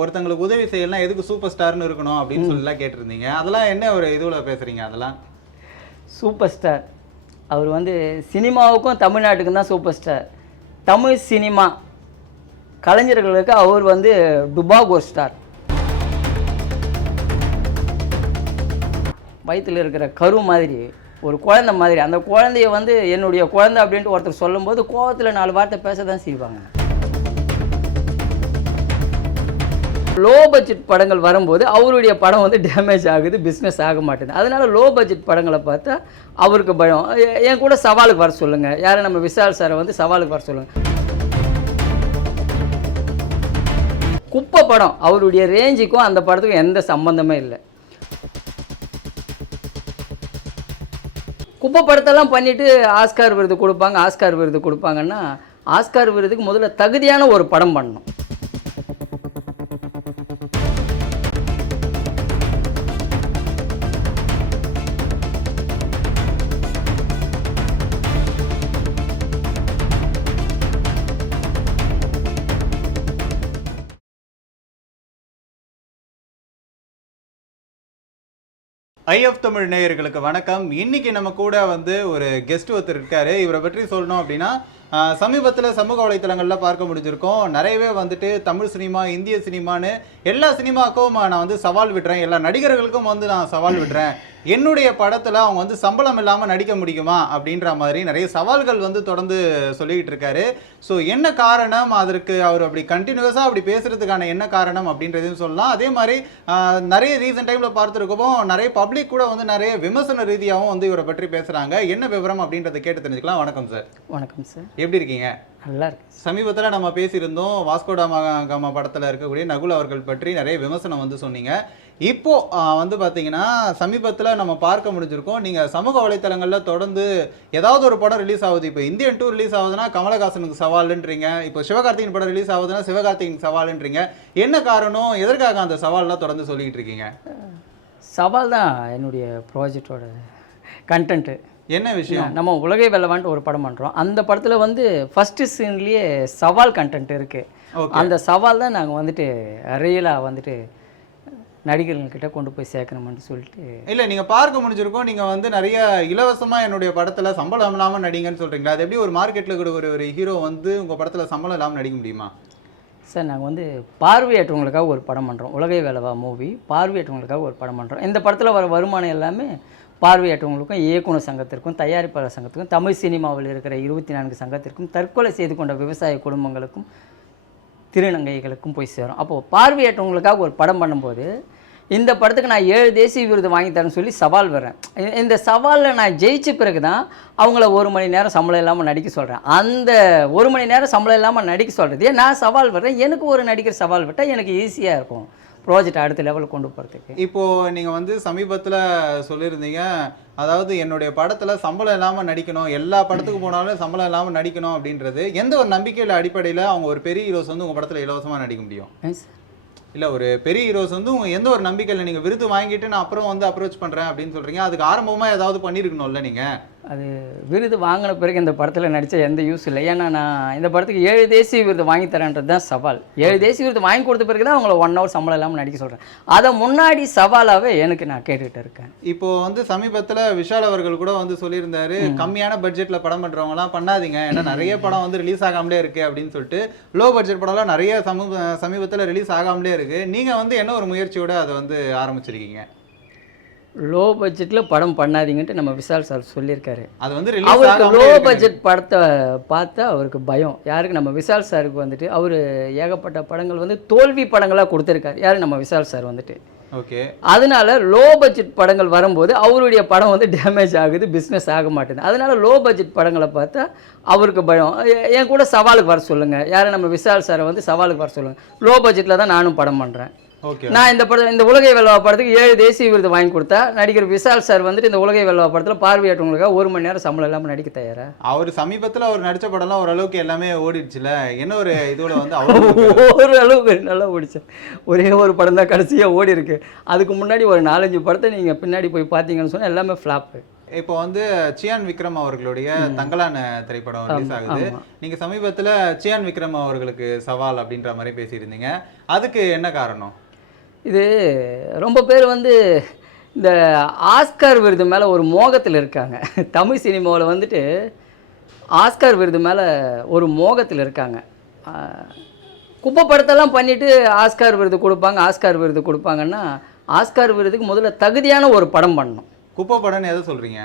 ஒருத்தங்களுக்கு உதவி செய்யலாம் எதுக்கு சூப்பர் ஸ்டார்னு இருக்கணும் அப்படின்னு சொல்லிலாம் கேட்டிருந்தீங்க. அதெல்லாம் என்ன ஒரு இதுல பேசுறீங்க அதெல்லாம்? சூப்பர் ஸ்டார் அவர் வந்து சினிமாவுக்கும் தமிழ்நாட்டுக்கும் தான் சூப்பர் ஸ்டார் தமிழ் சினிமா கலைஞர்களுக்கு அவர் வந்து டுபாகோ ஸ்டார் வயிற்றில் இருக்கிற கரு மாதிரி ஒரு குழந்தை மாதிரி. அந்த குழந்தைய வந்து என்னுடைய குழந்தை அப்படின்ட்டு ஒருத்தர் சொல்லும்போது கோவத்தில் நாலு வார்த்தை பேச தான் செய்வாங்க. லோ பட்ஜெட் படங்கள் வரும்போது அவருடைய படம் வந்து டேமேஜ் ஆகுது பிஸ்னஸ் ஆக மாட்டேங்குது. அதனால் லோ பட்ஜெட் படங்களை பார்த்தா அவருக்கு பயம். என் கூட சவாலுக்கு வர சொல்லுங்கள் யாரை நம்ம விஷால் சாரை வந்து சவாலுக்கு வர சொல்லுங்கள் குப்பை படம் அவருடைய ரேஞ்சுக்கும் அந்த படத்துக்கும் எந்த சம்மந்தமே இல்லை. குப்பை படத்தெல்லாம் பண்ணிவிட்டு ஆஸ்கார் விருது கொடுப்பாங்க ஆஸ்கார் விருது கொடுப்பாங்கன்னா ஆஸ்கார் விருதுக்கு முதல்ல தகுதியான ஒரு படம் பண்ணணும். ஐஎஃப் தமிழ் நேயர்களுக்கு வணக்கம். இன்னைக்கு நம்ம கூட வந்து ஒரு கெஸ்ட் ஒருத்தர் இருக்காரு. இவரை பற்றி சொல்லணும் அப்படின்னா சமீபத்தில் சமூக வலைத்தளங்கள்ல பார்க்க முடிஞ்சிருக்கோம். நிறையவே வந்துட்டு தமிழ் சினிமா இந்திய சினிமான்னு எல்லா சினிமாக்கும் நான் வந்து சவால் விடுறேன். எல்லா நடிகர்களுக்கும் வந்து நான் சவால் விடுறேன். என்னுடைய படத்துல அவங்க வந்து சம்பளம் இல்லாம நடிக்க முடியுமா அப்படின்ற மாதிரி நிறைய சவால்கள் வந்து தொடர்ந்து சொல்லிக்கிட்டு இருக்காரு. ஸோ என்ன காரணம்? அதற்கு அவர் அப்படி கண்டினியூஸா அப்படி பேசுறதுக்கான என்ன காரணம் அப்படின்றதையும் சொல்லலாம். அதே மாதிரி நிறைய ரீசன்ட் டைம்ல பார்த்துருக்கோம் நிறைய பப்ளிக் கூட வந்து நிறைய விமர்சன ரீதியாகவும் வந்து இவரை பற்றி பேசுறாங்க. என்ன விவரம் அப்படின்றத கேட்டு தெரிஞ்சுக்கலாம். வணக்கம் சார் வணக்கம் சார் எப்படி இருக்கீங்க? நல்லா இருக்கு சமீபத்தில் நம்ம பேசியிருந்தோம் வாஸ்கோடாமா காமா படத்தில் இருக்கக்கூடிய நகுல் அவர்கள் பற்றி நிறைய விமர்சனம் வந்து சொன்னீங்க. இப்போ வந்து பார்த்தீங்கன்னா சமீபத்தில் நம்ம பார்க்க முடிஞ்சிருக்கோம் நீங்கள் சமூக வலைத்தளங்களில் தொடர்ந்து ஏதாவது ஒரு படம் ரிலீஸ் ஆகுது. இப்போ இந்தியன் டூ ரிலீஸ் ஆகுதுன்னா கமலஹாசனுக்கு சவாலுன்றீங்க. இப்போ சிவகார்த்திகேயன் படம் ரிலீஸ் ஆகுதுன்னா சிவகார்த்திகேயன் சவாலுன்றீங்க. என்ன காரணம்? எதற்காக அந்த சவால்லாம் தொடர்ந்து சொல்லிக்கிட்டு இருக்கீங்க? சவால் தான் என்னுடைய ப்ராஜெக்டோட கண்டென்ட்டு என்ன விஷயம்? நம்ம உலகை வெல்லவான்ட்டு ஒரு படம் பண்ணுறோம் அந்த படத்தில் வந்து ஃபஸ்ட்டு சீன்லேயே சவால் கண்டென்ட் இருக்குது. அந்த சவால் தான் நாங்கள் வந்துட்டு ரியலாக வந்துட்டு நடிகர்கள்கிட்ட கொண்டு போய் சேர்க்கணும்னு சொல்லிட்டு இல்ல நீங்க பார்க்க முடிஞ்சிருக்கோம். நீங்க வந்து நிறைய இலவசமா என்னுடைய படத்துல சம்பளம் இல்லாம நடிங்கன்னு சொல்றீங்களா? அது எப்படி ஒரு மார்க்கெட்ல இருக்கிற ஒரு ஒரு ஹீரோ வந்து உங்க படத்துல சம்பளம் இல்லாம நடிக்க முடியுமா? சார் நாங்கள் வந்து பார்வையற்றவங்களுக்காக ஒரு படம் பண்ணுறோம் உலகை வேலவா மூவி பார்வையற்றவங்களுக்காக ஒரு படம் பண்ணுறோம் இந்த படத்தில் வர வருமானம் எல்லாமே பார்வையற்றவங்களுக்கும் இயக்குனர் சங்கத்திற்கும் தயாரிப்பாளர் சங்கத்திற்கும் தமிழ் சினிமாவில் இருக்கிற இருபத்தி நான்கு சங்கத்திற்கும் தற்கொலை செய்து கொண்ட விவசாய குடும்பங்களுக்கும் திருநங்கைகளுக்கும் போய் சேரும். அப்போது பார்வையற்றவங்களுக்காக ஒரு படம் பண்ணும்போது இந்த படத்துக்கு நான் ஏழு தேசிய விருது வாங்கி தரேன்னு சொல்லி சவால் வர்றேன். இந்த- சவாலில் நான் ஜெயிச்ச பிறகு தான் அவங்கள ஒரு மணி நேரம் சம்பளம் இல்லாமல் நடிக்க சொல்கிறேன் அந்த ஒரு மணி நேரம் சம்பளம் இல்லாமல் நடிக்க சொல்கிறதே நான் சவால் வர்றேன். எனக்கு ஒரு நடிகர் சவால் விட்டால் எனக்கு ஈஸியாக இருக்கும். ப்ராஜெக்ட் அடுத்த லெவலுக்கு கொண்டு போகிறதுக்கு இப்போ நீங்க வந்து சமீபத்துல சொல்லியிருந்தீங்க அதாவது என்னுடைய படத்துல சம்பளம் இல்லாம நடிக்கணும் எல்லா படத்துக்கு போனாலும் சம்பளம் இல்லாம நடிக்கணும் அப்படின்றது எந்த ஒரு நம்பிக்கையில அடிப்படையில அவங்க ஒரு பெரிய ஹீரோஸ் வந்து உங்க படத்துல இலவசமா நடிக்க முடியும்? இல்ல ஒரு பெரிய ஹீரோஸ் வந்து உங்க எந்த ஒரு நம்பிக்கையில நீங்க விருது வாங்கிட்டு நான் அப்புறம் வந்து அப்ரோச் பண்றேன் அப்படின்னு சொல்றீங்க அதுக்கு ஆரம்பமா ஏதாவது பண்ணிருக்கணும்ல நீங்க? அது விருது வாங்கின பிறகு இந்த படத்தில் நடித்த எந்த யூஸ் இல்லை. ஏன்னா நான் இந்த படத்துக்கு ஏழு தேசிய விருது வாங்கி தரேன்றது தான் சவால். ஏழு தேசிய விருது வாங்கி கொடுத்த பிறகு தான் அவங்கள ஒன் ஹவர் சம்பளம் இல்லாமல் நடிக்க சொல்கிறேன் அதை முன்னாடி சவாலாகவே எனக்கு நான் கேட்டுக்கிட்டு இருக்கேன். இப்போ வந்து சமீபத்துல விஷால் அவர்கள் கூட வந்து சொல்லியிருந்தாரு கம்மியான பட்ஜெட்ல படம் பண்றவங்க எல்லாம் பண்ணாதீங்க. ஏன்னா நிறைய படம் வந்து ரிலீஸ் ஆகாமலே இருக்கு அப்படின்னு சொல்லிட்டு லோ பட்ஜெட் படம்லாம் நிறைய சமூக சமீபத்துல ரிலீஸ் ஆகாமலே இருக்கு. நீங்க வந்து என்ன ஒரு முயற்சியோட அதை வந்து ஆரம்பிச்சிருக்கீங்க? லோ பட்ஜெட்டில் படம் பண்ணாதீங்கன்ட்டு நம்ம விஷால் சார் சொல்லியிருக்காரு. அது வந்து அவருக்கு லோ. பட்ஜெட் படத்தை பார்த்தா அவருக்கு பயம். யாருக்கு? நம்ம விஷால் சாருக்கு வந்துட்டு அவர் ஏகப்பட்ட படங்கள் வந்து தோல்வி படங்களாக கொடுத்துருக்காரு. யார்? நம்ம விஷால் சார் வந்துட்டு. ஓகே. அதனால லோ பட்ஜெட் படங்கள் வரும்போது அவருடைய படம் வந்து டேமேஜ் ஆகுது பிஸ்னஸ் ஆக மாட்டேங்குது அதனால லோ பட்ஜெட் படங்களை பார்த்தா அவருக்கு பயம். என் கூட சவாலுக்கு வர சொல்லுங்க. யாரை? நம்ம விஷால் சாரை வந்து சவாலுக்கு வர சொல்லுங்க. லோ பட்ஜெட்டில் தான் நானும் படம் பண்ணுறேன் நான் இந்த படம் இந்த உலகை வெல்வா படத்துக்கு ஏழு தேசிய விருது வாங்கி கொடுத்தா நடிகர் விஷால் சார் வந்துட்டு இந்த உலகை வெல்வா படத்தில் பார்வையாற்றவங்களுக்காக ஒரு மணி நேரம் சம்பளம் இல்லாமல் நடிக்க தயாரா? அவர் சமீபத்துல அவர் நடிச்ச படம்லாம் ஓரளவுக்கு எல்லாமே ஓடிடுச்சுல. என்ன ஒரு இதுல வந்து அளவுக்கு நல்லா ஓடிச்சேன் ஒரே ஒரு படம் தான் கடைசியாக ஓடி இருக்கு. அதுக்கு முன்னாடி ஒரு நாலஞ்சு படத்தை நீங்கள் பின்னாடி போய் பார்த்தீங்கன்னு சொன்னால் எல்லாமே ஃப்ளாப்பு இப்போ வந்து சியான் விக்ரம் அவர்களுடைய தங்கலான திரைப்படம் ரிலீஸ் ஆகுது. நீங்க சமீபத்துல சியான் விக்ரம் அவர்களுக்கு சவால் அப்படின்ற மாதிரி பேசியிருந்தீங்க. அதுக்கு என்ன காரணம்? இது ரொம்ப பேர் வந்து இந்த ஆஸ்கார் விருது மேலே ஒரு மோகத்தில் இருக்காங்க. தமிழ் சினிமாவில் வந்துட்டு ஆஸ்கார் விருது மேலே ஒரு மோகத்தில் இருக்காங்க. குப்பை படத்தெல்லாம் பண்ணிட்டு ஆஸ்கார் விருது கொடுப்பாங்க ஆஸ்கார் விருது கொடுப்பாங்கன்னா ஆஸ்கார் விருதுக்கு முதல்ல தகுதியான ஒரு படம் பண்ணணும். குப்பை படம்னு எதை சொல்றீங்க?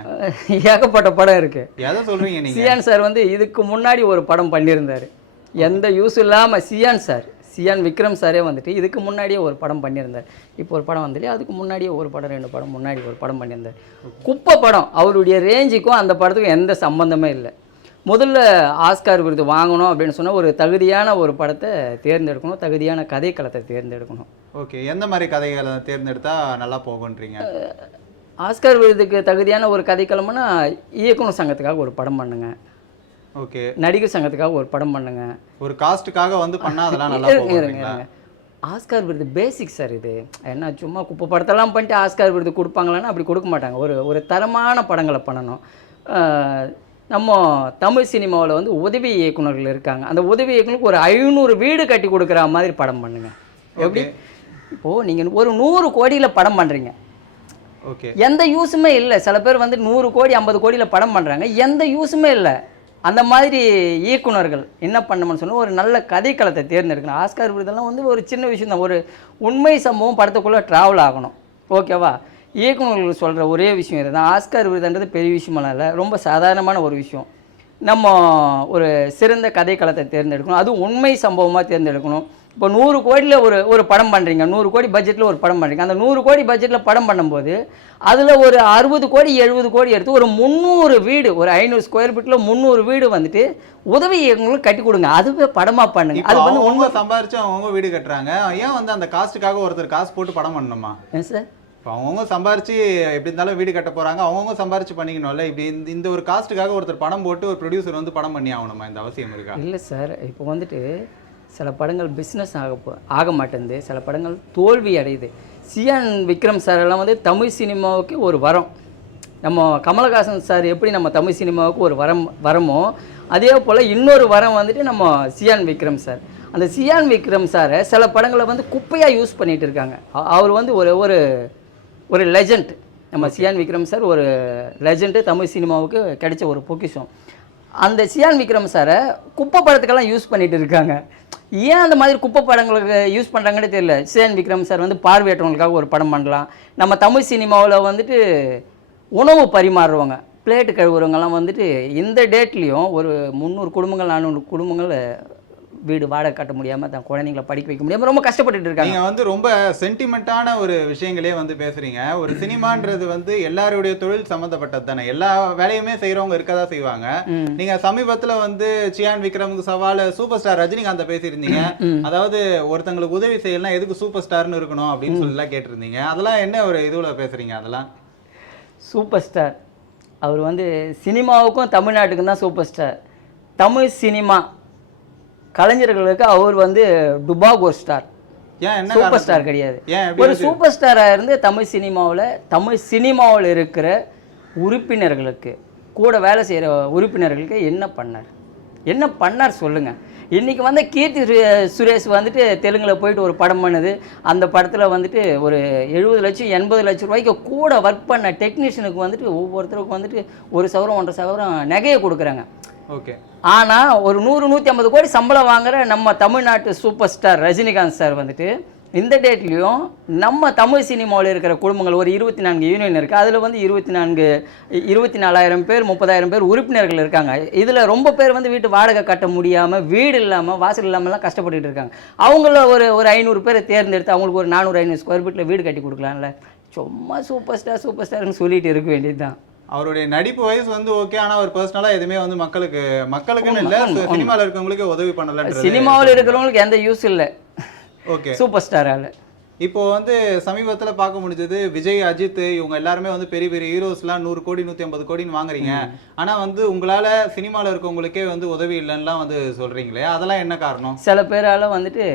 ஏகப்பட்ட படம் இருக்குது எதை சொல்றீங்க நீங்க? சியான் சார் வந்து இதுக்கு முன்னாடி ஒரு படம் பண்ணியிருந்தார். எந்த யூஸ் இல்லாமல் சியான் சார். சியான் விக்ரம் சாரே வந்துட்டு இதுக்கு முன்னாடியே ஒரு படம் பண்ணியிருந்தார். இப்போ ஒரு படம் வந்துட்டு அதுக்கு முன்னாடியே ஒரு படம் ரெண்டு படம் முன்னாடி ஒரு படம் பண்ணியிருந்தார். குப்பை படம் அவருடைய ரேஞ்சுக்கும் அந்த படத்துக்கும் எந்த சம்பந்தமே இல்லை. முதல்ல ஆஸ்கார் விருது வாங்கணும் அப்படின்னு சொன்னால் ஒரு தகுதியான ஒரு படத்தை தேர்ந்தெடுக்கணும் தகுதியான கதைக்களத்தை தேர்ந்தெடுக்கணும். ஓகே எந்த மாதிரி கதைகளை தேர்ந்தெடுத்தா நல்லா போகுன்றீங்க? ஆஸ்கார் விருதுக்கு தகுதியான ஒரு கதைக்களம்னா இயக்குனர் சங்கத்துக்காக ஒரு படம் பண்ணுங்க. ஓகே நடிகர் சங்கத்துக்காக ஒரு படம் பண்ணுங்க. ஒரு காஸ்ட்டுக்காக வந்து பண்ணா அதெல்லாம் நல்லா இருங்க, இருங்க. ஆஸ்கார் விருது பேசிக் சார் இது. என்ன சும்மா குப்பை படத்தெல்லாம் பண்ணிட்டு ஆஸ்கார் விருது கொடுப்பாங்களான்னா அப்படி கொடுக்க மாட்டாங்க. ஒரு ஒரு தரமான படங்களை பண்ணணும். நம்ம தமிழ் சினிமாவில் வந்து உதவி இயக்குனர்கள் இருக்காங்க. அந்த உதவி இயக்குனருக்கு ஒரு ஐநூறு வீடு கட்டி கொடுக்குற மாதிரி படம் பண்ணுங்க. எப்படி? இப்போது நீங்கள் ஒரு நூறு கோடியில் படம் பண்ணுறீங்க ஓகே எந்த யூஸுமே இல்லை. சில பேர் வந்து நூறு கோடி ஐம்பது கோடியில் படம் பண்ணுறாங்க எந்த யூஸுமே இல்லை. அந்த மாதிரி இயக்குனர்கள் என்ன பண்ணணும்னு சொன்னால் ஒரு நல்ல கதைக்களத்தை தேர்ந்தெடுக்கணும். ஆஸ்கார் விருதெல்லாம் வந்து ஒரு சின்ன விஷயம் தான் ஒரு உண்மை சம்பவம் படத்துக்குள்ளே ட்ராவல் ஆகணும். ஓகேவா இயக்குனர்கள் சொல்கிற ஒரே விஷயம் இதுதான். ஆஸ்கார் விருதுன்றது பெரிய விஷயமெல்லாம் இல்லை ரொம்ப சாதாரணமான ஒரு விஷயம். நம்ம ஒரு சிறந்த கதைக்களத்தை தேர்ந்தெடுக்கணும். அதுவும் உண்மை சம்பவமாக தேர்ந்தெடுக்கணும். இப்போ நூறு கோடியில் ஒரு ஒரு படம் பண்ணுறீங்க நூறு கோடி பட்ஜெட்டில் ஒரு படம் பண்ணுறீங்க அந்த நூறு கோடி பட்ஜெட்டில் படம் பண்ணும்போது அதில் ஒரு அறுபது கோடி எழுபது கோடி எடுத்து ஒரு முந்நூறு வீடு ஒரு ஐநூறு ஸ்கொயர் ஃபீட்டில் முந்நூறு வீடு வந்துட்டு உதவி இயக்குனங்களுக்கு கட்டி கொடுங்க. அதுவே படமாக பண்ணுங்க. அது வந்து அவங்க சம்பாரிச்சு அவங்க வீடு கட்டுறாங்க. ஏன் வந்து அந்த காஸ்ட்டுக்காக ஒருத்தர் காசு போட்டு படம் பண்ணணுமா? சார் இப்போ அவங்கவுங்க சம்பாரிச்சு எப்படி இருந்தாலும் வீடு கட்ட போறாங்க. அவங்கவுங்க சம்பாரிச்சு பண்ணிக்கணும்ல. இப்படி இந்த இந்த ஒரு காஸ்ட்டுக்காக ஒருத்தர் படம் போட்டு ஒரு ப்ரொடியூசர் வந்து படம் பண்ணி ஆகணுமா? இந்த அவசியம் இருக்கா? இல்லை சார் இப்போ வந்துட்டு சில படங்கள் பிஸ்னஸ் ஆக போ ஆக மாட்டேங்குது. சில படங்கள் தோல்வி அடையுது. சியான் விக்ரம் சார் எல்லாம் வந்து தமிழ் சினிமாவுக்கு ஒரு வரம். நம்ம கமலஹாசன் சார் எப்படி நம்ம தமிழ் சினிமாவுக்கு ஒரு வரம் வரமோ அதே போல் இன்னொரு வரம் வந்துட்டு நம்ம சியான் விக்ரம் சார் அந்த சியான் விக்ரம் சாரை சில படங்களை வந்து குப்பையாக யூஸ் பண்ணிட்டு இருக்காங்க. அவர் வந்து ஒரு ஒரு ஒரு லெஜண்ட் நம்ம சியான் விக்ரம் சார் ஒரு லெஜெண்டு தமிழ் சினிமாவுக்கு கிடைச்ச ஒரு பொக்கிஷம். அந்த சியான் விக்ரம் சாரை குப்பை படத்துக்கெல்லாம் யூஸ் பண்ணிட்டு இருக்காங்க. ஏன் அந்த மாதிரி குப்பை படங்களுக்கு யூஸ் பண்ணுறாங்கன்னு தெரியல. சியான் விக்ரம் சார் வந்து பார்வையற்றவங்களுக்காக ஒரு படம் பண்ணலாம். நம்ம தமிழ் சினிமாவில் வந்துட்டு உணவு பரிமாறுறவங்க பிளேட்டு கழுவுறவங்கலாம் வந்துட்டு இந்த டேட்லேயும் ஒரு முந்நூறு குடும்பங்கள் நானூறு குடும்பங்கள் வீடு வாடகை கட்ட முடியாமல் தன் குழந்தைங்களை படிக்க வைக்க முடியாமல் ரொம்ப கஷ்டப்பட்டுட்டு இருக்காங்க. நீங்க வந்து ரொம்ப சென்டிமெண்ட்டான ஒரு விஷயங்களே வந்து பேசுறீங்க. ஒரு சினிமான்றது வந்து எல்லாருடைய தொழில் சம்மந்தப்பட்டது தானே. எல்லா வேலையுமே செய்யறவங்க இருக்கதா செய்வாங்க. ம். நீங்க சமீபத்துல வந்து சியான் விக்ரமுக்கு சவால் சூப்பர் ஸ்டார் ரஜினிகாந்த் பேசியிருந்தீங்க. அதாவது ஒருத்தங்களுக்கு உதவி செய்யலாம் எதுக்கு சூப்பர் ஸ்டார்னு இருக்கணும் அப்படின்னு சொல்லலாம் கேட்டிருந்தீங்க. அதெல்லாம் என்ன ஒரு இதுல பேசுறீங்க அதெல்லாம்? சூப்பர் ஸ்டார் அவர் வந்து சினிமாவுக்கும் தமிழ்நாட்டுக்கும் தான் சூப்பர் ஸ்டார் தமிழ் சினிமா. கலைஞர்களுக்கு அவர் வந்து டுபாகோ ஸ்டார். சூப்பர்? ஸ்டார் கிடையாது. ஒரு சூப்பர் ஸ்டாராக இருந்து தமிழ் சினிமாவில் தமிழ் சினிமாவில் இருக்கிற உறுப்பினர்களுக்கு கூட வேலை செய்கிற உறுப்பினர்களுக்கு என்ன பண்ணார்? என்ன பண்ணார் சொல்லுங்கள் இன்றைக்கி வந்து கீர்த்தி சுரே- சுரேஷ் வந்துட்டு தெலுங்கில் போயிட்டு ஒரு படம் பண்ணுது. அந்த படத்தில் வந்துட்டு ஒரு எழுபது லட்சம் எண்பது லட்சம் ரூபாய்க்கு கூட ஒர்க் பண்ண டெக்னீஷியனுக்கு வந்துட்டு ஒவ்வொருத்தருக்கும் வந்துட்டு ஒரு சவரம் ஒன்றரை சவரம் நகையை கொடுக்குறாங்க. ஓகே ஆனால் ஒரு நூறு நூற்றி ஐம்பது கோடி சம்பளம் வாங்குற நம்ம தமிழ்நாட்டு சூப்பர் ஸ்டார் ரஜினிகாந்த் சார் வந்துட்டு இந்த டேட்லேயும் நம்ம தமிழ் சினிமாவில் இருக்கிற குடும்பங்கள் ஒரு இருபத்தி நான்கு யூனியன் இருக்குது அதில் வந்து இருபத்தி நான்கு இருபத்தி நாலாயிரம் பேர் முப்பதாயிரம் பேர் உறுப்பினர்கள் இருக்காங்க. இதில் ரொம்ப பேர் வந்து வீட்டு வாடகை கட்ட முடியாமல் வீடு இல்லாமல் வாசல் இல்லாமல்லாம் கஷ்டப்பட்டுட்டு இருக்காங்க. அவங்கள ஒரு ஒரு ஐநூறு பேரை தேர்ந்தெடுத்து அவங்களுக்கு ஒரு நானூறு ஐநூறு ஸ்கொயர் ஃபீட்டில் வீடு கட்டி கொடுக்கலாம்ல. சும்மா சூப்பர் ஸ்டார் சூப்பர் ஸ்டார்னு சொல்லிட்டு இருக்க வேண்டியது தான் அவருடைய நடிப்பு வயசு வந்து ஓகே ஆனா அவர் பர்சனலா எதுவுமே வந்து மக்களுக்கு மக்களுக்குன்னு இல்ல. சினிமால இருக்கவங்களுக்கு உதவி பண்ணலன்றது சினிமாவில் இருக்கிறவங்களுக்கு எந்த யூஸ் இல்லை. ஓகே சூப்பர் ஸ்டாரால் இப்போ வந்து சமீபத்துல பார்க்க முடிஞ்சது விஜய் அஜித் இவங்க எல்லாருமே வந்து பெரிய பெரிய ஹீரோஸ்லாம் நூறு கோடி நூத்தி ஐம்பது கோடின்னு வாங்குறீங்க. ஆனா வந்து உங்களால சினிமால இருக்கவங்களுக்கே வந்து உதவி இல்லைன்னுலாம் வந்து சொல்றீங்களே அதெல்லாம் என்ன காரணம்? சில பேரால் வந்துட்டு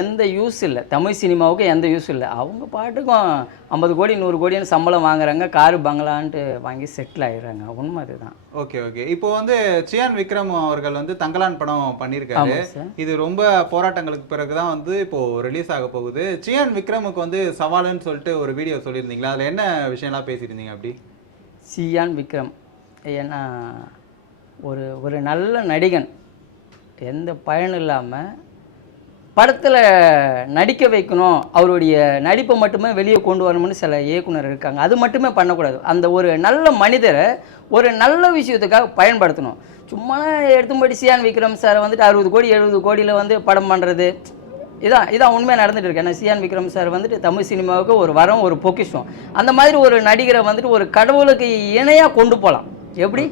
எந்த யூஸ் இல்லை. தமிழ் சினிமாவுக்கு எந்த யூஸ் இல்லை. அவங்க பாட்டுக்கும் ஐம்பது கோடி நூறு கோடின்னு சம்பளம் வாங்குறாங்க காரு பங்களான்ட்டு வாங்கி செட்டில் ஆயிடுறாங்க. உண்மை அதுதான். ஓகே ஓகே இப்போ வந்து சியான் விக்ரம் அவர்கள் வந்து தங்கலான் படம் பண்ணியிருக்காரு. இது ரொம்ப போராட்டங்களுக்கு பிறகு தான் வந்து இப்போ ரிலீஸ் ஆக போகுது. சியான் விக்ரமுக்கு வந்து சவாலுன்னு சொல்லிட்டு ஒரு வீடியோ சொல்லியிருந்தீங்களா? அதில் என்ன விஷயம்லாம் பேசியிருந்தீங்க அப்படி? சியான் விக்ரம். ஏன்னா ஒரு ஒரு நல்ல நடிகன். எந்த பயனும் இல்லாமல் படத்தில் நடிக்க வைக்கணும் அவருடைய நடிப்பை மட்டுமே வெளியே கொண்டு வரணும்னு சில இயக்குனர் இருக்காங்க. அது மட்டுமே பண்ணக்கூடாது. அந்த ஒரு நல்ல மனிதரை ஒரு நல்ல விஷயத்துக்காக பயன்படுத்தணும். சும்மா எடுத்தும்படி சியான் விக்ரம் சார் வந்துட்டு அறுபது கோடி எழுபது கோடியில் வந்து படம் பண்ணுறது இதான் இதான் உண்மையாக நடந்துட்டு இருக்கு. ஏன்னா சியான் விக்ரம் சார் வந்துட்டு தமிழ் சினிமாவுக்கு ஒரு வரம் ஒரு பொக்கிஷம். அந்த மாதிரி ஒரு நடிகரை வந்துட்டு ஒரு கடவுளுக்கு இணையாக கொண்டு போகலாம். எப்படி?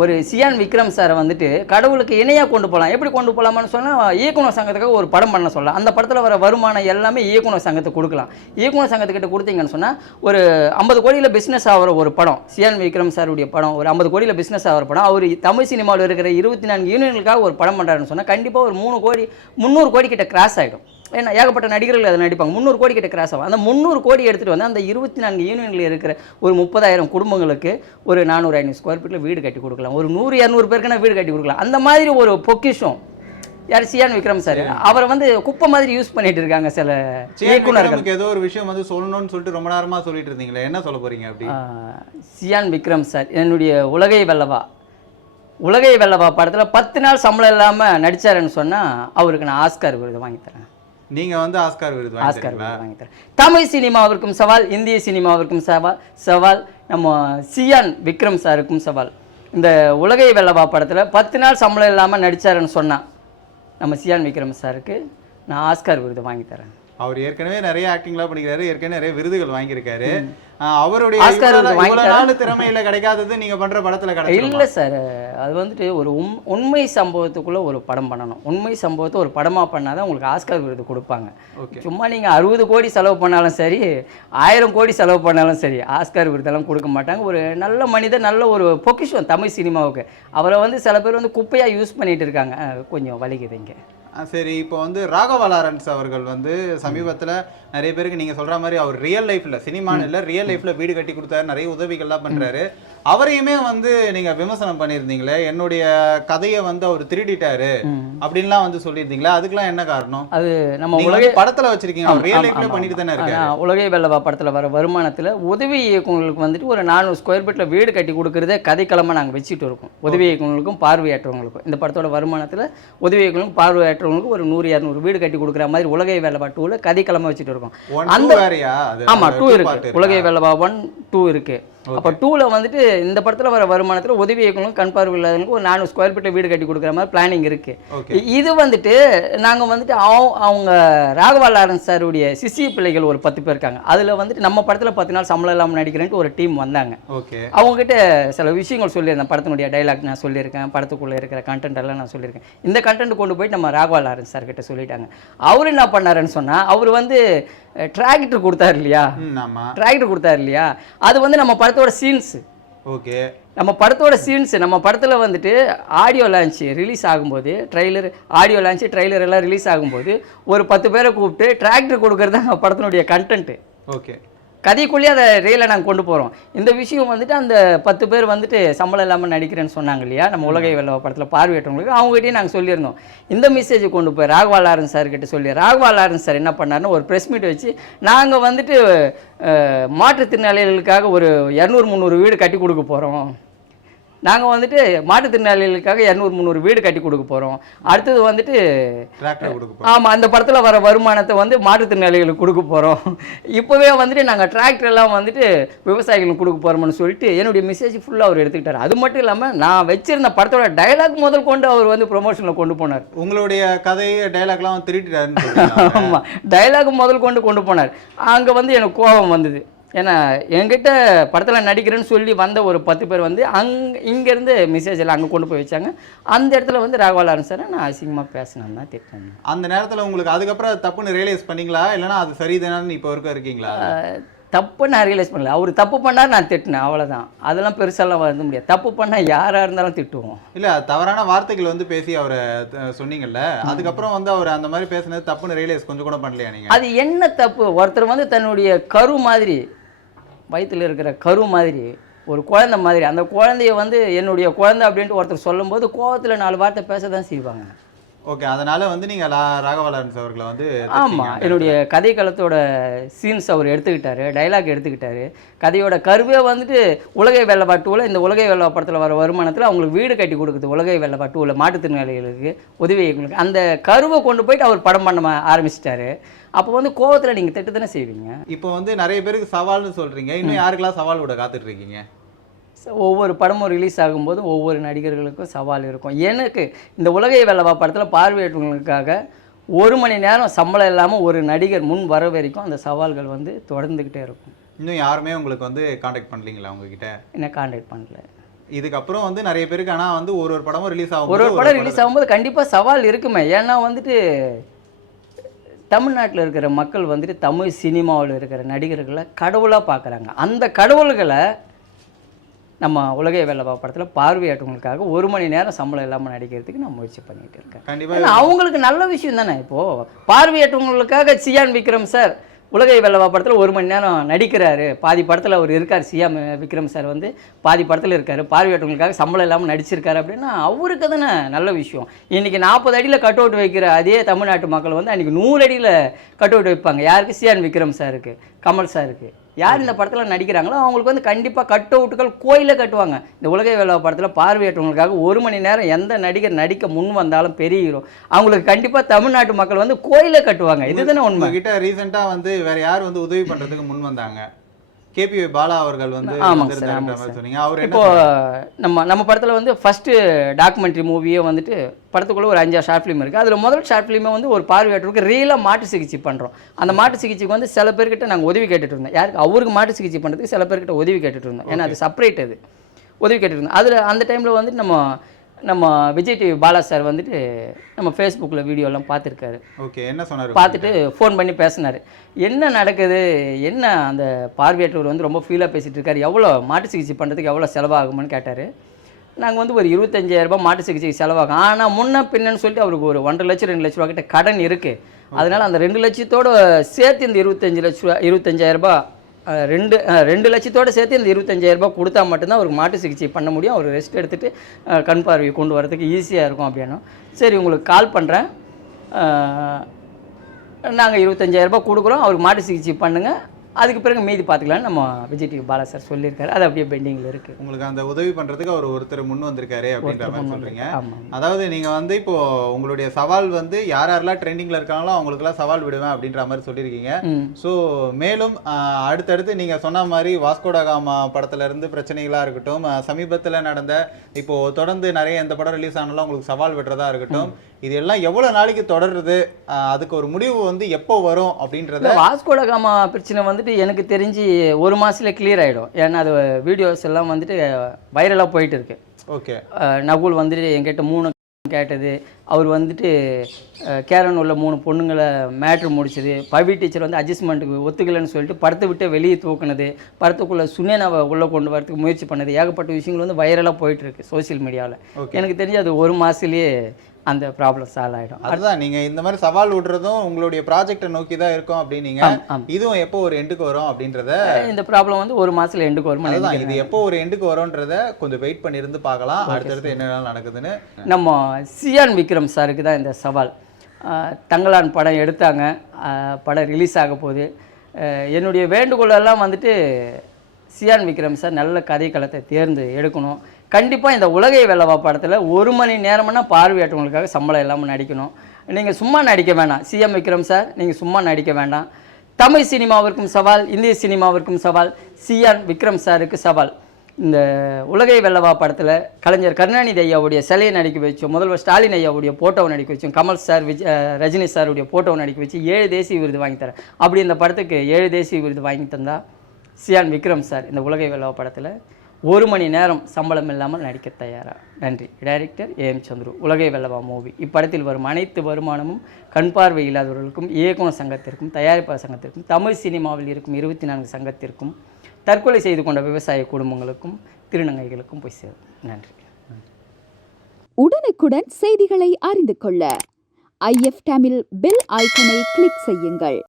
ஒரு சியான் விக்ரம் சாரை வந்துட்டு கடவுளுக்கு இணையாக கொண்டு போகலாம் எப்படி கொண்டு போகலாமான்னு சொன்னால் இயக்குனர் சங்கத்துக்காக ஒரு படம் பண்ண சொல்லலாம். அந்த படத்தில் வர வருமானம் எல்லாமே இயக்குனர் சங்கத்துக்கு கொடுக்கலாம். இயக்குனர் சங்கத்துக்கிட்ட கொடுத்தீங்கன்னு சொன்னால் ஒரு ஐம்பது கோடியில் பிஸ்னஸ் ஆகிற ஒரு படம் சியான் விக்ரம் சாருடைய படம் ஒரு ஐம்பது கோடியில் பிஸ்னஸ் ஆகிற படம் அவர் தமிழ் சினிமாவில் இருக்கிற இருபத்தி நான்கு யூனியனுக்காக ஒரு படம் பண்ணுறாருன்னு சொன்னால் கண்டிப்பாக ஒரு மூணு கோடி முந்நூறு கோடி கிட்ட கிராஸ் ஆகிடும் ஏன்னா ஏகப்பட்ட நடிகர்கள் அதை நடிப்பாங்க. முந்நூறு கோடி கிட்ட கிராஸ் ஆகும். அந்த முந்நூறு கோடி எடுத்துகிட்டு வந்து அந்த இருபத்தி நான்கு யூனியனில் இருக்கிற ஒரு முப்பதாயிரம் குடும்பங்களுக்கு ஒரு நானூறு ஐநூறு ஸ்கொயர் ஃபீட்டில் வீடு கட்டி கொடுக்கலாம். ஒரு நூறு இரநூறு பேருக்குன்னா வீடு கட்டி கொடுக்கலாம். அந்த மாதிரி ஒரு பொக்கிஷம். யார் சியான் விக்ரம் சார்? அவரை வந்து குப்பை மாதிரி யூஸ் பண்ணிட்டு இருக்காங்க சில விக்ரமுக்கு ஏதோ ஒரு விஷயம் வந்து சொல்லணும்னு சொல்லிட்டு ரொம்ப நேரமா சொல்லிட்டு இருந்தீங்களே. என்ன சொல்ல போறீங்க அப்படி? சியான் விக்ரம் சார் என்னுடைய உலகை வெல்லவா? உலகை வெல்லவா படத்தில் பத்து நாள் சம்பளம் இல்லாமல் நடிச்சாருன்னு சொன்னால் அவருக்கு நான் ஆஸ்கார் விருது வாங்கி தரேன். நீங்க வந்து ஆஸ்கார் விருது ஆஸ்கார் விருது வாங்கி தரேன். தமிழ் சினிமாவிற்கும் சவால் இந்திய சினிமாவிற்கும் சவால் சவால் நம்ம சியான் விக்ரம் சாருக்கும் சவால். இந்த உலகை வெல்லவா படத்தில் பத்து நாள் சம்பளம் இல்லாமல் நடிச்சாருன்னு சொன்னா நம்ம சியான் விக்ரம் சாருக்கு நான் ஆஸ்கார் விருது வாங்கி தரேன். அவர் ஏற்கனவே நிறைய ஆக்டிங்லாம் பண்ணிக்கிறாரு. ஏற்கனவே நிறைய விருதுகள் வாங்கியிருக்காரு. அவருடைய? நாள் திறமையில கிடைக்காதது நீங்க பண்ற படத்துல கிடைச்சிருமா? இல்லை சார் அது வந்துட்டு ஒரு உண் உண்மை சம்பவத்துக்குள்ளே ஒரு படம் பண்ணணும். உண்மை சம்பவத்தை ஒரு படமாக பண்ணாதான் உங்களுக்கு ஆஸ்கார் விருது கொடுப்பாங்க. சும்மா நீங்கள் அறுபது கோடி செலவு பண்ணாலும் சரி ஆயிரம் கோடி செலவு பண்ணாலும் சரி ஆஸ்கார் விருதெல்லாம் கொடுக்க மாட்டாங்க. ஒரு நல்ல மனிதர் நல்ல ஒரு பொக்கிஷம் தமிழ் சினிமாவுக்கு. அவரை வந்து சில பேர் வந்து குப்பையாக யூஸ் பண்ணிட்டு இருக்காங்க. கொஞ்சம் வலிக்குது இங்கே. சரி இப்போ வந்து ராகவா லாரன்ஸ் அவர்கள் வந்து சமீபத்துல நிறைய பேருக்கு நீங்க சொல்ற மாதிரி அவர் ரியல் லைஃப்ல சினிமான்னு இல்ல ரியல் லைஃப்ல வீடு கட்டி கொடுத்தாரு நிறைய உதவிகள்லாம் பண்றாரு. அவரையுமே வந்து நீங்க விமர்சனம் பண்ணியிருந்தீங்களே என்னுடைய கதையை வந்து அவர் திருடிட்டாரு அப்படின்லாம் வந்து சொல்லியிருந்தீங்களா அதுக்கெல்லாம் என்ன காரணம்? அது நம்ம நீங்க உலக படத்துல வச்சிருக்கீங்க ரியல் ஆமா, லைஃப்ல ஆமா, பண்ணிட்டு தானே இருக்காரு. ஆனா, உலகை வெல்லவா படத்தில் வர வருமானத்தில் உதவி இயக்குநர்களுக்கு வந்துட்டு ஒரு நானூறு ஸ்கொயர் ஃபீட்டில் வீடு கட்டி கொடுக்குறதே கதைக்களமாக நாங்கள் வச்சுட்டு இருக்கோம். உதவி இயக்குநர்களுக்கும் பார்வையற்றவங்களுக்கும் இந்த படத்தோட வருமானத்தில் உதவி இயக்குநர்களுக்கும் பார்வையற்றவங்களுக்கும் ஒரு நூறு இரநூறு வீடு கட்டி கொடுக்குற மாதிரி உலகை வெல்லவா டூவில் கதைக்களமாக வச்சுட்டு இருக்கோம். அந்த- அது டூ இருக்கு. உலகை வெல்லவா ஒன் டூ இருக்கு. அப்போ டூவில் வந்துட்டு இந்த படத்தில் வர வருமானத்தில் உதவி இயக்குநர்களும் கண் பார்வை இல்லாதவங்களுக்கு ஒரு நானூறு ஸ்கொயர் ஃபீட்டை வீடு கட்டி கொடுக்குற மாதிரி பிளானிங் இருக்கு. ஓகே இ- இது வந்துட்டு நாங்கள் வந்துட்டு அவ- அவங்க ராகவா லாரன்ஸ் சாருடைய சிசிய பிள்ளைகள் ஒரு பத்து பேர் இருக்காங்க. அதில் வந்துட்டு நம்ம படத்தில் பத்து நாள் சம்பளம் இல்லாமல் நடிக்கிறேன்ட்டு ஒரு டீம் வந்தாங்க. அவங்ககிட்ட சில விஷயங்கள் சொல்லியிருந்தேன். படத்தினுடைய டைலாக் நான் சொல்லியிருக்கேன். படத்துக்குள்ளே இருக்கிற கண்டென்ட் எல்லாம் நான் சொல்லியிருக்கேன். இந்த கண்டென்ட் கொண்டு போயிட்டு நம்ம ராகவா லாரன்ஸ் சார் கிட்ட சொல்லிட்டாங்க. அவர் என்ன பண்ணாருன்னு சொன்னால் அவர் வந்து டிராக்டர் கொடுத்தாரு இல்லையா? டிராக்டர் கொடுத்தாரு இல்லையா? அது வந்து நம்ம படத்தோட சீன்ஸு ஓகே. நம்ம படத்தோட சீன்ஸ் நம்ம படத்தில் வந்துட்டு ஆடியோ லான்ச் ரிலீஸ் ஆகும்போது ட்ரைலர் ஆடியோ லான்ச் ட்ரைலர் எல்லாம் ரிலீஸ் ஆகும்போது ஒரு பத்து பேரை கூப்பிட்டு டிராக்டர் கொடுக்கறது தான் படத்தினுடைய கண்டென்ட்டு ஓகே. கதைக்குள்ளேயே அதை ரீலை நாங்கள் கொண்டு போகிறோம் இந்த விஷயம் வந்துட்டு அந்த பத்து பேர் வந்துட்டு சம்பளம் இல்லாமல் நடிக்கிறேன்னு சொன்னாங்க இல்லையா? நம்ம உலகை வெள்ள படத்தில் பார்வையிட்டவங்களுக்கு அவங்ககிட்டயும் நாங்கள் சொல்லியிருந்தோம். இந்த மெசேஜை கொண்டு போய் ராகவா லாரன்ஸ் சார் கிட்ட சொல்லி ராகவா லாரன்ஸ் சார் என்ன பண்ணாருன்னு ஒரு ப்ரெஸ் மீட் வச்சு நாங்கள் வந்துட்டு மாற்றுத்திறனாளிகளுக்காக ஒரு இரநூறு முந்நூறு வீடு கட்டி கொடுக்க போகிறோம் நாங்கள் வந்துட்டு மாற்றுத்திறனாளிகளுக்காக இரநூறு முந்நூறு வீடு கட்டி கொடுக்க போகிறோம் அடுத்தது வந்துட்டு. ஆமாம் அந்த படத்தில் வர வருமானத்தை வந்து மாற்றுத்திறனாளிகளுக்கு கொடுக்க போகிறோம் இப்போவே வந்துட்டு நாங்கள் டிராக்டர் எல்லாம் வந்துட்டு விவசாயிகளுக்கு கொடுக்க போகிறோம்னு சொல்லிட்டு என்னுடைய மெசேஜ் ஃபுல்லாக அவர் எடுத்துக்கிட்டார். அது மட்டும் இல்லாமல் நான் வச்சிருந்த படத்தோட டைலாக் முதல் கொண்டு அவர் வந்து ப்ரொமோஷனில் கொண்டு போனார். உங்களுடைய கதையை டைலாக்லாம் சொல்றீங்களா? ஆமாம் டைலாக் முதல் கொண்டு கொண்டு போனார். அங்கே வந்து எனக்கு கோபம் வந்தது. ஏன்னா என்கிட்ட படத்தில் நடிக்கிறேன்னு சொல்லி வந்த ஒரு பத்து பேர் வந்து அங்கே இங்கேருந்து மெசேஜ் எல்லாம் அங்கே கொண்டு போய் வச்சாங்க. அந்த இடத்துல வந்து ராகவா லாரன்ஸ் சாரை நான் அசிங்கமாக பேசினேன் தான் திட்டினேன் அந்த நேரத்துல உங்களுக்கு அதுக்கப்புறம் அது தப்புன்னு ரியலைஸ் பண்ணீங்களா? இல்லைன்னா அது சரிதானு இப்போ வரைக்கும் இருக்கீங்களா? தப்பு நான் ரியலைஸ் பண்ணல. அவர் தப்பு பண்ணார் நான் திட்டினேன் அவ்வளோதான் அதெல்லாம் பெருசாலாம் வந்து முடியாது. தப்பு பண்ணால் யாராக இருந்தாலும் திட்டுவோம். இல்ல தவறான வார்த்தைகள் வந்து பேசி அவரை சொன்னீங்கல்ல? அதுக்கப்புறம் வந்து அவர் அந்த மாதிரி பேசுனது தப்புன்னு ரியலைஸ் கொஞ்சம் கூட பண்ணலையா நீங்க? அது என்ன தப்பு? ஒருத்தர் வந்து தன்னுடைய கரு மாதிரி வயிற்றில் இருக்கிற கரு மாதிரி ஒரு குழந்தை மாதிரி. அந்த குழந்தைய வந்து என்னுடைய குழந்தை அப்படின்ட்டு ஒருத்தர் சொல்லும்போது கோவத்தில் நாலு வார்த்தை பேச தான் செய்வாங்க. ஓகே அதனால வந்து நீங்க லா- ராகவா லாரன்ஸ் அவர்களை வந்து ஆமாம். என்னுடைய கதை களத்தோட சீன்ஸ் அவர் எடுத்துக்கிட்டாரு டைலாக் எடுத்துக்கிட்டாரு. கதையோட கருவே வந்துட்டு உலகை வெள்ளப்பா டூவில் இந்த உலகை வெள்ளப்பா படத்தில் வர வருமானத்தில் அவங்களுக்கு வீடு கட்டி கொடுக்குது உலகை வெள்ளப்பா டூவில் மாற்றுத்திறனாளிகளுக்கு உதவி இயக்குனருக்கு அந்த கருவை கொண்டு போயிட்டு அவர் படம் பண்ண ஆரம்பிச்சிட்டாரு. அப்போ வந்து கோவத்தில் நீங்கள் திட்டு தானே செய்வீங்க? இப்போ வந்து நிறைய பேருக்கு சவால்னு சொல்றீங்க. இன்னும் யாருக்கெல்லாம் சவால் விட காத்துட்டு இருக்கீங்க? So, ஒவ்வொரு படமும் ரிலீஸ் ஆகும்போது ஒவ்வொரு நடிகர்களுக்கும் சவால் இருக்கும். எனக்கு இந்த உலகை வெள்ளவா படத்தில் பார்வையற்றவங்களுக்காக ஒரு மணி நேரம் சம்பளம் இல்லாமல் ஒரு நடிகர் முன் வர வரைக்கும் அந்த சவால்கள் வந்து தொடர்ந்துக்கிட்டே இருக்கும். இன்னும் யாருமே உங்களுக்கு வந்து காண்டாக்ட் பண்ணலீங்களா உங்ககிட்ட? என்ன காண்டாக்ட் பண்ணல. இதுக்கப்புறம் வந்து நிறைய பேருக்கு ஆனா வந்து ஒரு ஒரு படமும் ரிலீஸ் ஆகும் ஒரு ஒரு படம் ரிலீஸ் ஆகும்போது கண்டிப்பாக சவால் இருக்குமே. ஏன்னா வந்துட்டு தமிழ்நாட்டில் இருக்கிற மக்கள் வந்துட்டு தமிழ் சினிமாவில் இருக்கிற நடிகர்களை கடவுளாக பார்க்குறாங்க அந்த கடவுள்களை நம்ம உலகை வெள்ளவா படத்தில் பார்வையாற்றவங்களுக்காக ஒரு மணி நேரம் சம்பளம் இல்லாமல் நடிக்கிறதுக்கு நான் முயற்சி பண்ணிகிட்டு இருக்கேன். அவங்களுக்கு நல்ல விஷயம் தானே இப்போது பார்வையற்றவங்களுக்காக சியான் விக்ரம் சார் உலகை வெள்ளவா படத்தில் ஒரு மணி நேரம் நடிக்கிறாரு. பாதி படத்தில் அவர் இருக்கார் சியாம் விக்ரம் சார் வந்து பாதி படத்தில் இருக்கார். பார்வையற்றவங்களுக்காக சம்பளம் இல்லாமல் நடிச்சிருக்காரு அப்படின்னா அவருக்கு தானே நல்ல விஷயம். இன்றைக்கி நாற்பது அடியில் கட் அவுட் வைக்கிற அதே தமிழ்நாட்டு மக்கள் வந்து அன்றைக்கி நூறு அடியில் கட் அவுட் வைப்பாங்க. யாருக்கு? சியான் விக்ரம் சாருக்கு கமல் சாருக்கு. யார் இந்த படத்தில் நடிக்கிறாங்களோ அவங்களுக்கு வந்து கண்டிப்பாக கட் அவுட்டுகள் கோயிலில் கட்டுவாங்க. இந்த உலகை வேலை படத்தில் பார்வையற்றவங்களுக்காக ஒரு மணி நேரம் எந்த நடிகர் நடிக்க முன் வந்தாலும் பெரிய. அவங்களுக்கு கண்டிப்பாக தமிழ்நாட்டு மக்கள் வந்து கோயிலை கட்டுவாங்க. இதுதானே உண்மை? உங்ககிட்ட ரீசெண்டா வந்து வேற யார் வந்து உதவி பண்றதுக்கு முன் வந்தாங்க? கேபி பாலா அவர்கள் வந்து ஆமாங்க சார், ஆமாங்க சார். சொன்னீங்க. அவர் இப்போ நம்ம நம்ம படத்தில் வந்து ஃபஸ்ட்டு டாக்குமெண்ட்ரி மூவியே வந்துட்டு படத்துக்குள்ளே ஒரு அஞ்சாறு ஷார்ட் ஃபிலிம் இருக்குது அதில் முதல் ஷார்ட் ஃபிலிமை வந்து ஒரு பார்வையாளருக்கு ரியலாக மாட்டு சிகிச்சை பண்ணுறோம் அந்த மாட்டு சிகிச்சைக்கு வந்து சில பேர்கிட்ட நாங்கள் உதவி கேட்டுட்டு இருந்தோம். யாருக்கு? அவருக்கு மாட்டு சிகிச்சை பண்ணுறதுக்கு சில பேர்கிட்ட உதவி கேட்டுட்டு இருந்தோம். ஏன்னா அது செப்பரேட் அது உதவி கேட்டுட்டு இருந்தோம். அதில் அந்த டைமில் வந்துட்டு நம்ம நம்ம விஜய் டிவி பாலா சார் வந்துட்டு நம்ம ஃபேஸ்புக்கில் வீடியோலாம் பார்த்துருக்காரு. ஓகே என்ன சொன்னாரு பார்த்துட்டு ஃபோன் பண்ணி பேசினார். என்ன நடக்குது? என்ன அந்த பார்வையற்றவர் வந்து ரொம்ப ஃபீலாக பேசிகிட்டு இருக்காரு எவ்வளோ மாட்டு சிகிச்சை பண்ணுறதுக்கு எவ்வளோ செலவாகும்னு கேட்டார். நாங்கள் வந்து ஒரு 25000 ரூபாய் மாட்டு சிகிச்சைக்கு செலவாகும். ஆனால் முன்ன பின்னன்னு சொல்லிட்டு அவருக்கு ஒரு ஒன்றரை லட்சம் ரெண்டு லட்ச ரூபா கிட்ட கடன் இருக்குது அதனால் அந்த ரெண்டு லட்சத்தோட சேர்த்து இந்த இருபத்தஞ்சு லட்ச ரூபா அஹ், ரெண்டு ரெண்டு லட்சத்தோடு சேர்த்து இந்த இருபத்தஞ்சாயிரரூபா கொடுத்தா மட்டும்தான் அவருக்கு மாட்டு சிகிச்சை பண்ண முடியும். அவர் ரெஸ்ட் எடுத்துகிட்டு கண் பார்வையை கொண்டு வரதுக்கு ஈஸியாக இருக்கும் அப்படின்னா. சரி உங்களுக்கு கால் பண்ணுறேன் நாங்கள் இருபத்தஞ்சாயிரரூபா கொடுக்குறோம். அவருக்கு மாட்டு சிகிச்சை பண்ணுங்கள் அதுக்கு பிறகு மீதி பார்த்துக்கலாம்னு நம்ம விஜய் டிவி பாலா சார் சொல்லியிருக்காரு. அது அப்படியே பெண்டிங்கில் இருக்குது உங்களுக்கு அந்த உதவி பண்றதுக்கு அவர் ஒருத்தர் முன் வந்திருக்காரு அப்படின்ற மாதிரி சொல்றீங்க. ஆமாம் அதாவது நீங்க வந்து இப்போ உங்களுடைய சவால் வந்து யார் யாரெல்லாம் ட்ரெண்டிங்ல இருக்காங்களோ அவங்களுக்குலாம் சவால் விடுவேன் அப்படின்ற மாதிரி சொல்லியிருக்கீங்க. ஸோ மேலும் அடுத்தடுத்து நீங்க சொன்ன மாதிரி வாஸ்கோட காமா படத்துல இருந்து பிரச்சனைகளா இருக்கட்டும் சமீபத்துல நடந்த இப்போ தொடர்ந்து நிறைய இந்த படம் ரிலீஸ் ஆனாலும் உங்களுக்கு சவால் விடுறதா இருக்கட்டும். இது எல்லாம் எவ்வளவு நாளைக்கு தொடருது? ஆஹ், அதுக்கு ஒரு முடிவு வந்து எப்போ வரும் அப்படின்றத இந்த வாஸ்கோட காமா பிரச்சனை வந்துட்டு எனக்கு தெரிஞ்சு ஒரு மாதத்துல கிளியர் ஆகிடும் ஏன்னா அது வீடியோஸ் எல்லாம் வந்துட்டு வைரலாக போயிட்டு இருக்கு. ஓகே. நகுல் வந்துட்டு என்கிட்ட மூணு கேட்டது. அவர் வந்துட்டு கேரன் உள்ள மூணு பொண்ணுங்களை மேட்ரு முடிச்சது. பவி டீச்சர் வந்து அட்ஜஸ்ட்மெண்ட்டுக்கு ஒத்துக்கலைன்னு சொல்லிட்டு படத்தை விட்டு வெளியே தூக்குனது. படத்துக்குள்ளே சுனேனாவை உள்ளே கொண்டு வரதுக்கு முயற்சி பண்ணது. ஏகப்பட்ட விஷயங்கள் வந்து வைரலாக போயிட்டு இருக்கு சோஷியல் மீடியாவில். எனக்கு தெரிஞ்சு அது ஒரு மாதத்துலேயே அந்த ப்ராப்ளம் சால்வ் ஆகிடும் அதுதான் நீங்க இந்த மாதிரி சவால் விடுறதும் உங்களுடைய ப்ராஜெக்டை நோக்கி தான் இருக்கும் அப்படின்னீங்க. இதுவும் எப்போ ஒரு எண்டுக்கு வரும் அப்படின்றத இந்த ப்ராப்ளம் வந்து ஒரு மாதத்தில் எண்டுக்கு வருமா? அதுதான் இது எப்போ ஒரு எண்டுக்கு வரும்ன்றத கொஞ்சம் வெயிட் பண்ணி இருந்து பார்க்கலாம் அடுத்தடுத்து என்ன நடக்குதுன்னு. நம்ம சியான் விக்ரம் சாருக்கு தான் இந்த சவால். அஹ், தங்கலான் படம் எடுத்தாங்க. படம் ரிலீஸ் ஆக போகுது. என்னுடைய வேண்டுகோளெல்லாம் வந்துட்டு சியான் விக்ரம் சார் நல்ல கதை களத்தை தேர்ந்து எடுக்கணும். கண்டிப்பாக இந்த உலகை வெள்ளவா படத்தில் ஒரு மணி நேரம்னா பார்வையாற்றவங்களுக்காக சம்பளம் இல்லாமல் நடிக்கணும். நீங்கள் சும்மா நடிக்க வேண்டாம் சிஎம் விக்ரம் சார் நீங்கள் சும்மா நடிக்க வேண்டாம். தமிழ் சினிமாவிற்கும் சவால் இந்திய சினிமாவிற்கும் சவால் சியான் விக்ரம் சாருக்கு சவால். இந்த உலகை வெள்ளவா படத்தில் கலைஞர் கருணாநிதி ஐயாவுடைய சிலையை நடிக்க வச்சோம் முதல்வர் ஸ்டாலின் ஐயாவுடைய போட்டோவை நடிக்க வச்சோம் கமல் சார் விஜ் ரஜினி சாருடைய போட்டோவை நடிக்க வச்சு ஏழு தேசிய விருது வாங்கி தரேன் அப்படி இந்த படத்துக்கு ஏழு தேசிய விருது வாங்கி தந்தால் சியான் விக்ரம் சார் இந்த உலகை வெள்ளவா படத்தில் ஒரு மணி நேரம் சம்பளம் இல்லாமல் நடிக்க தயாரா? நன்றி. டைரக்டர் ஏஎம் சந்துரு உலகை வெல்லவா மூவி. இப்படத்தில் வரும் அனைத்து வருமானமும் கண் பார்வை இல்லாதவர்களுக்கும் இயக்குனர் சங்கத்திற்கும் தயாரிப்பாளர் சங்கத்திற்கும் தமிழ் சினிமாவில் இருக்கும் இருபத்தி நான்கு சங்கத்திற்கும் தற்கொலை செய்து கொண்ட விவசாய குடும்பங்களுக்கும் திருநங்கைகளுக்கும் போய் சேரும். நன்றி. உடனுக்குடன் செய்திகளை அறிந்து கொள்ள ஐஎஃப் டேமில் பெல் ஐக்கனை கிளிக் செய்யுங்கள்.